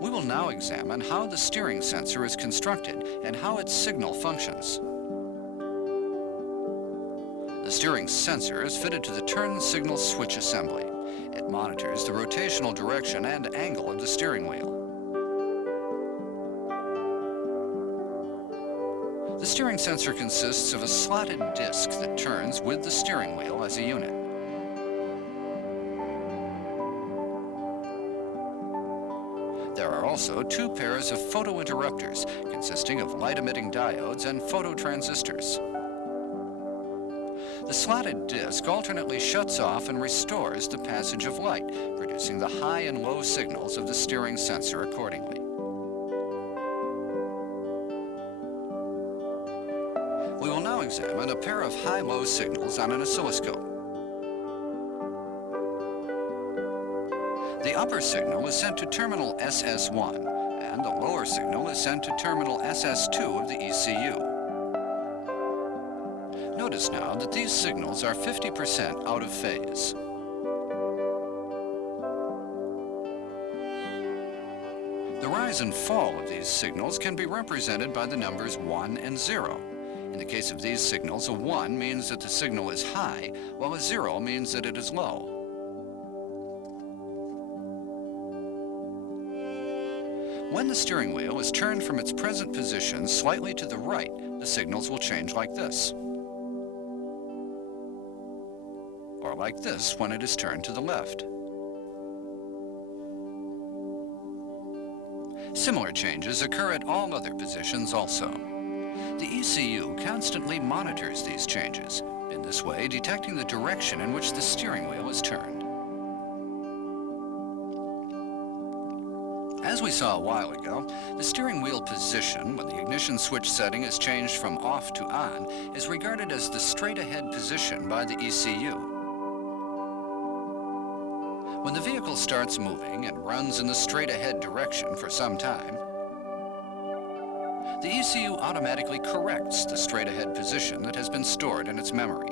We will now examine how the steering sensor is constructed and how its signal functions. The steering sensor is fitted to the turn signal switch assembly. It monitors the rotational direction and angle of the steering wheel. The steering sensor consists of a slotted disc that turns with the steering wheel as a unit. There are also two pairs of photointerrupters consisting of light-emitting diodes and phototransistors. The slotted disc alternately shuts off and restores the passage of light, producing the high and low signals of the steering sensor accordingly. We will now examine a pair of high-low signals on an oscilloscope. The upper signal is sent to terminal SS1, and the lower signal is sent to terminal SS2 of the ECU. Notice now that these signals are 50% out of phase. The rise and fall of these signals can be represented by the numbers 1 and 0. In the case of these signals, a 1 means that the signal is high, while a 0 means that it is low. When the steering wheel is turned from its present position slightly to the right, the signals will change like this. Or like this when it is turned to the left. Similar changes occur at all other positions also. The ECU constantly monitors these changes, in this way detecting the direction in which the steering wheel is turned. As we saw a while ago, the steering wheel position when the ignition switch setting is changed from off to on is regarded as the straight-ahead position by the ECU. When the vehicle starts moving and runs in the straight-ahead direction for some time, the ECU automatically corrects the straight-ahead position that has been stored in its memory.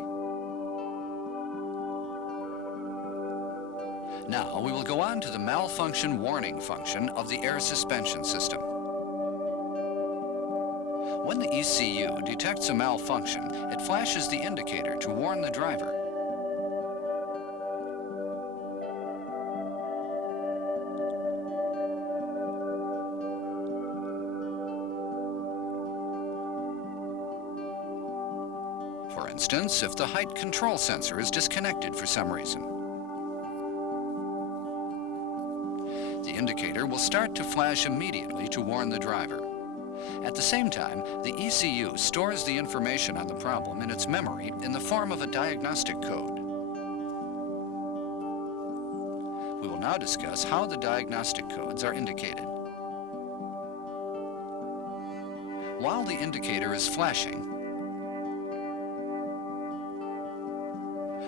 Now we will go on to the malfunction warning function of the air suspension system. When the ECU detects a malfunction, it flashes the indicator to warn the driver. For instance, if the height control sensor is disconnected for some reason. The indicator will start to flash immediately to warn the driver. At the same time, the ECU stores the information on the problem in its memory in the form of a diagnostic code. We will now discuss how the diagnostic codes are indicated. While the indicator is flashing,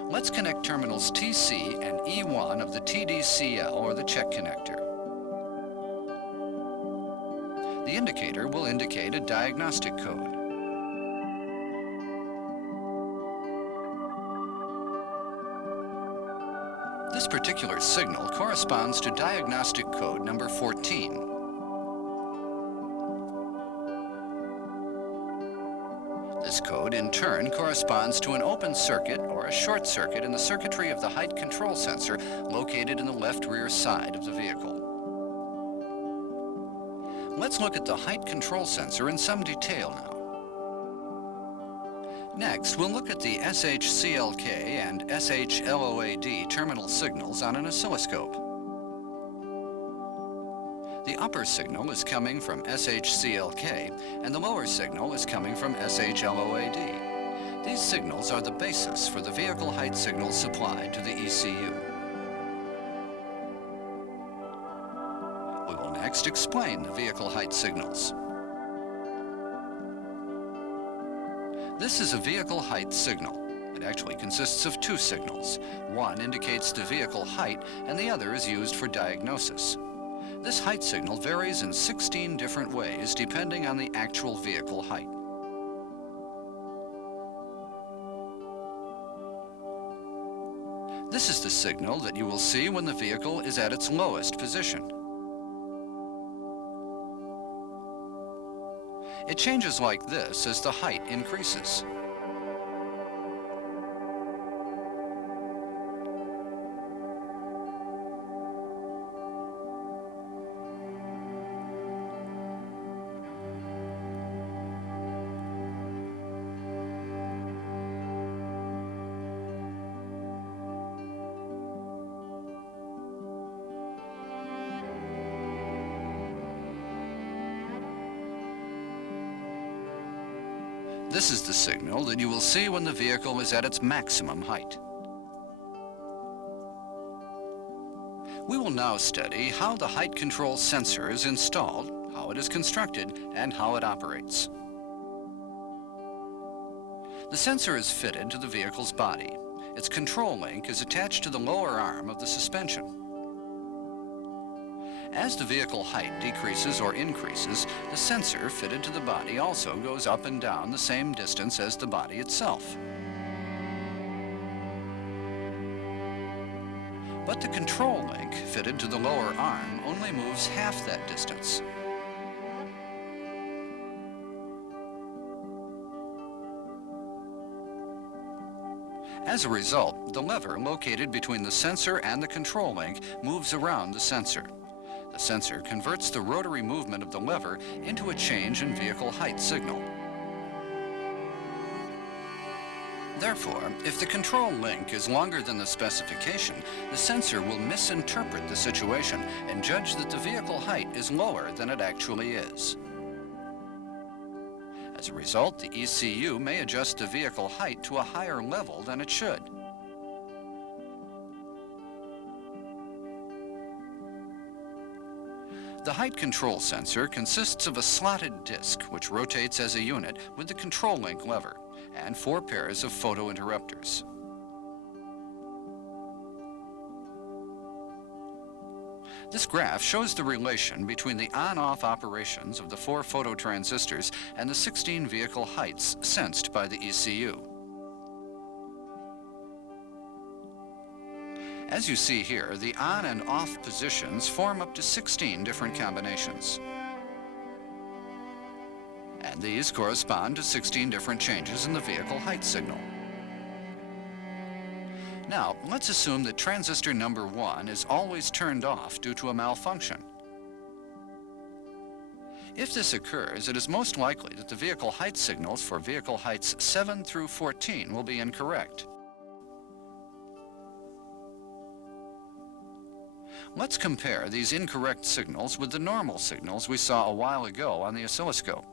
let's connect terminals TC and E1 of the TDCL or the check connector. The indicator will indicate a diagnostic code. This particular signal corresponds to diagnostic code number 14. This code, in turn, corresponds to an open circuit or a short circuit in the circuitry of the height control sensor located in the left rear side of the vehicle. Let's look at the height control sensor in some detail now. Next, we'll look at the SHCLK and SHLOAD terminal signals on an oscilloscope. The upper signal is coming from SHCLK, and the lower signal is coming from SHLOAD. These signals are the basis for the vehicle height signals supplied to the ECU. We will next explain the vehicle height signals. This is a vehicle height signal. It actually consists of two signals. One indicates the vehicle height, and the other is used for diagnosis. This height signal varies in 16 different ways depending on the actual vehicle height. This is the signal that you will see when the vehicle is at its lowest position. It changes like this as the height increases. This is the signal that you will see when the vehicle is at its maximum height. We will now study how the height control sensor is installed, how it is constructed, and how it operates. The sensor is fitted to the vehicle's body. Its control link is attached to the lower arm of the suspension. As the vehicle height decreases or increases, the sensor fitted to the body also goes up and down the same distance as the body itself. But the control link fitted to the lower arm only moves half that distance. As a result, the lever located between the sensor and the control link moves around the sensor. The sensor converts the rotary movement of the lever into a change in vehicle height signal. Therefore, if the control link is longer than the specification, the sensor will misinterpret the situation and judge that the vehicle height is lower than it actually is. As a result, the ECU may adjust the vehicle height to a higher level than it should. The height control sensor consists of a slotted disc which rotates as a unit with the control link lever and 4 pairs of photointerrupters. This graph shows the relation between the on-off operations of the 4 phototransistors and the 16 vehicle heights sensed by the ECU. As you see here, the on and off positions form up to 16 different combinations. And these correspond to 16 different changes in the vehicle height signal. Now, let's assume that transistor number 1 is always turned off due to a malfunction. If this occurs, it is most likely that the vehicle height signals for vehicle heights 7 through 14 will be incorrect. Let's compare these incorrect signals with the normal signals we saw a while ago on the oscilloscope.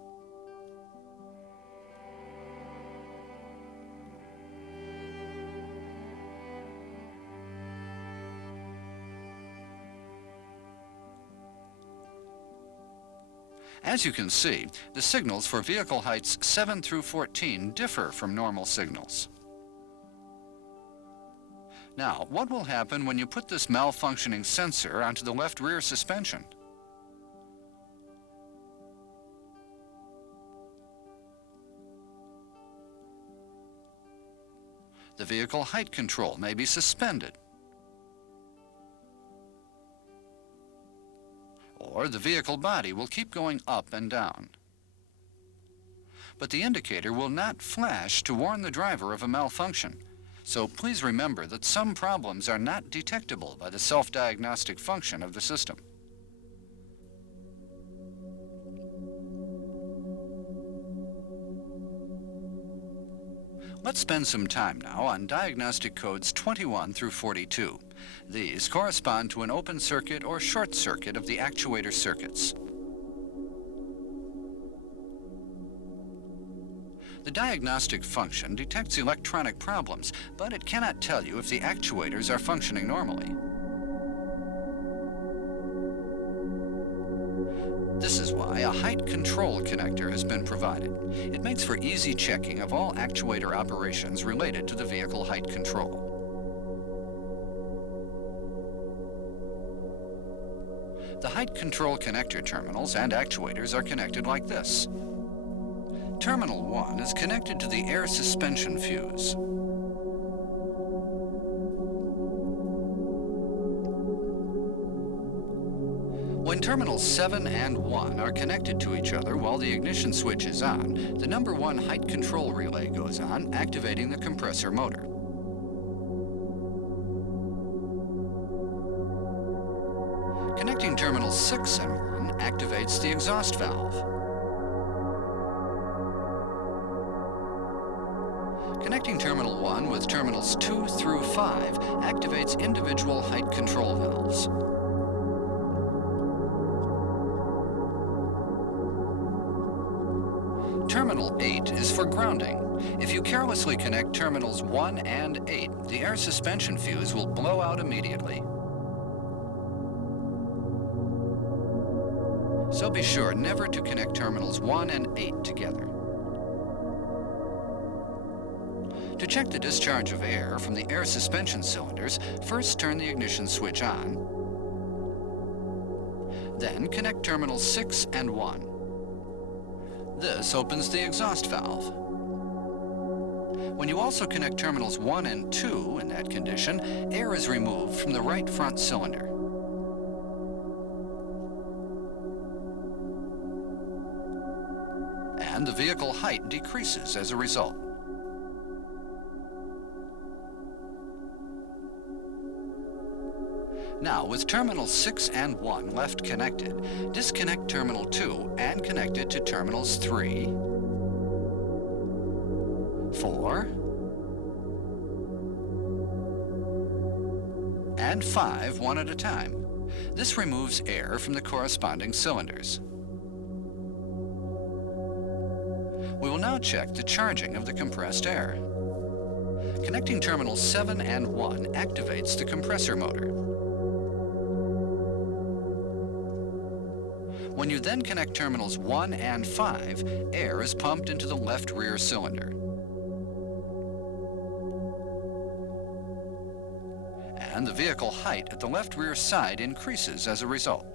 As you can see, the signals for vehicle heights 7 through 14 differ from normal signals. Now, what will happen when you put this malfunctioning sensor onto the left rear suspension? The vehicle height control may be suspended. Or the vehicle body will keep going up and down. But the indicator will not flash to warn the driver of a malfunction. So please remember that some problems are not detectable by the self-diagnostic function of the system. Let's spend some time now on diagnostic codes 21 through 42. These correspond to an open circuit or short circuit of the actuator circuits. The diagnostic function detects electronic problems, but it cannot tell you if the actuators are functioning normally. This is why a height control connector has been provided. It makes for easy checking of all actuator operations related to the vehicle height control. The height control connector terminals and actuators are connected like this. Terminal 1 is connected to the air suspension fuse. When terminals 7 and 1 are connected to each other while the ignition switch is on, the number 1 height control relay goes on, activating the compressor motor. Connecting terminals 6 and 1 activates the exhaust valve. Connecting terminal 1 with terminals 2 through 5 activates individual height control valves. Terminal 8 is for grounding. If you carelessly connect terminals 1 and 8, the air suspension fuse will blow out immediately. So be sure never to connect terminals 1 and 8 together. To check the discharge of air from the air suspension cylinders, first turn the ignition switch on, then connect terminals 6 and 1. This opens the exhaust valve. When you also connect terminals 1 and 2 in that condition, air is removed from the right front cylinder. And the vehicle height decreases as a result. Now, with terminals 6 and 1 left connected, disconnect terminal 2 and connect it to terminals 3, 4, and 5 one at a time. This removes air from the corresponding cylinders. We will now check the charging of the compressed air. Connecting terminals 7 and 1 activates the compressor motor. When you then connect terminals 1 and 5, air is pumped into the left rear cylinder. And the vehicle height at the left rear side increases as a result.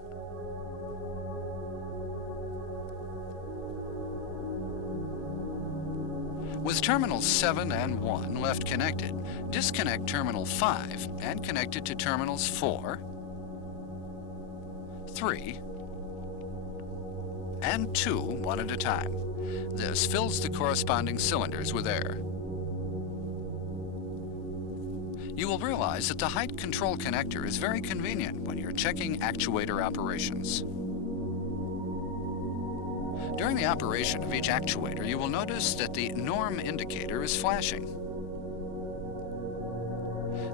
With terminals 7 and 1 left connected, disconnect terminal 5 and connect it to terminals 4, 3, and 2 one at a time. This fills the corresponding cylinders with air. You will realize that the height control connector is very convenient when you're checking actuator operations. During the operation of each actuator, you will notice that the norm indicator is flashing.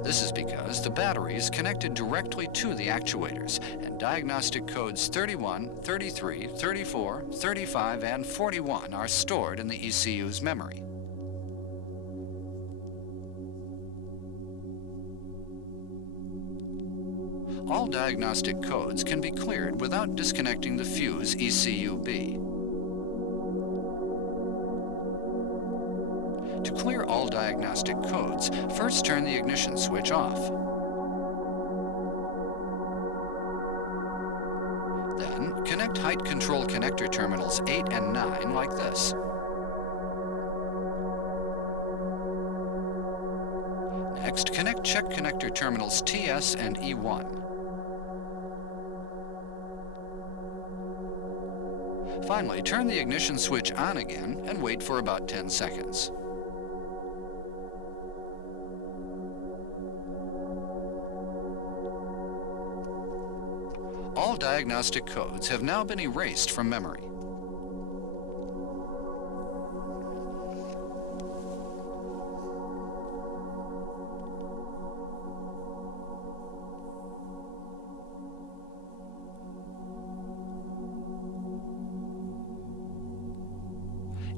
This is because the battery is connected directly to the actuators, and diagnostic codes 31, 33, 34, 35, and 41 are stored in the ECU's memory. All diagnostic codes can be cleared without disconnecting the fuse ECU-B. To clear all diagnostic codes, first turn the ignition switch off. Then, connect height control connector terminals 8 and 9 like this. Next, connect check connector terminals TS and E1. Finally, turn the ignition switch on again and wait for about 10 seconds. All diagnostic codes have now been erased from memory.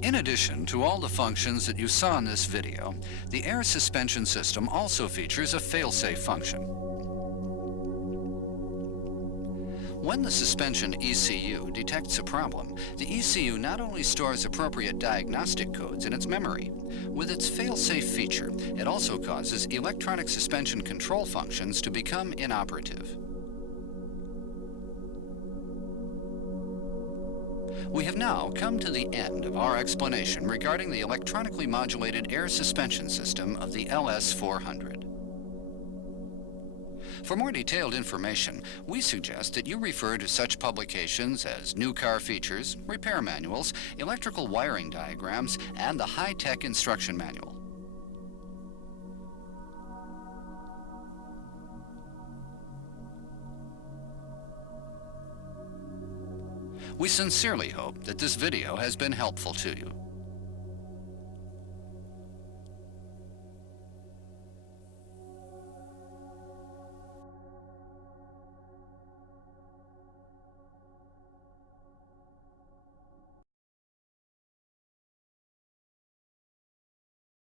In addition to all the functions that you saw in this video, the air suspension system also features a fail-safe function. When the suspension ECU detects a problem, the ECU not only stores appropriate diagnostic codes in its memory. With its fail-safe feature, it also causes electronic suspension control functions to become inoperative. We have now come to the end of our explanation regarding the electronically modulated air suspension system of the LS400. For more detailed information, we suggest that you refer to such publications as New Car Features, Repair Manuals, Electrical Wiring Diagrams, and the High-Tech Instruction Manual. We sincerely hope that this video has been helpful to you.